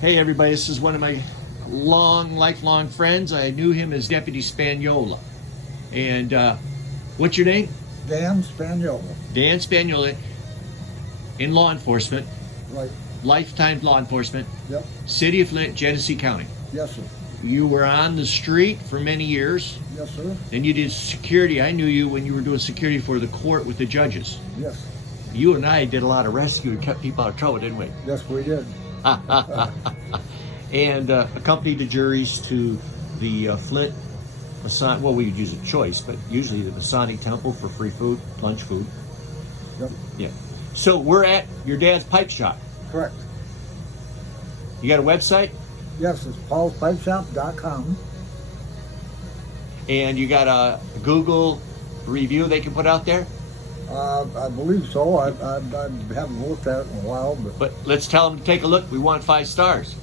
Hey everybody, this is one of my lifelong friends. I knew him as Deputy Spagnola. And what's your name? Dan Spagnola. Dan Spagnola, in law enforcement, Right. lifetime law enforcement, Yep. City of Flint, Genesee County. Yes, sir. You were on the street for many years. Yes, sir. Then you did security. I knew you when you were doing security for the court with the judges. Yes. You and I did a lot of rescue and kept people out of trouble, didn't we? Yes, we did. And accompanied the juries to the Flint Masonic, well, we would use a choice, but usually the Masonic Temple for free food, lunch food. Yep. Yeah. So we're at your dad's pipe shop. Correct. You got a website? Yes, it's paulspipeshop.com. And you got a Google review they can put out there? I believe so. I haven't looked at it in a while, but But let's tell them to take a look. We want 5 stars.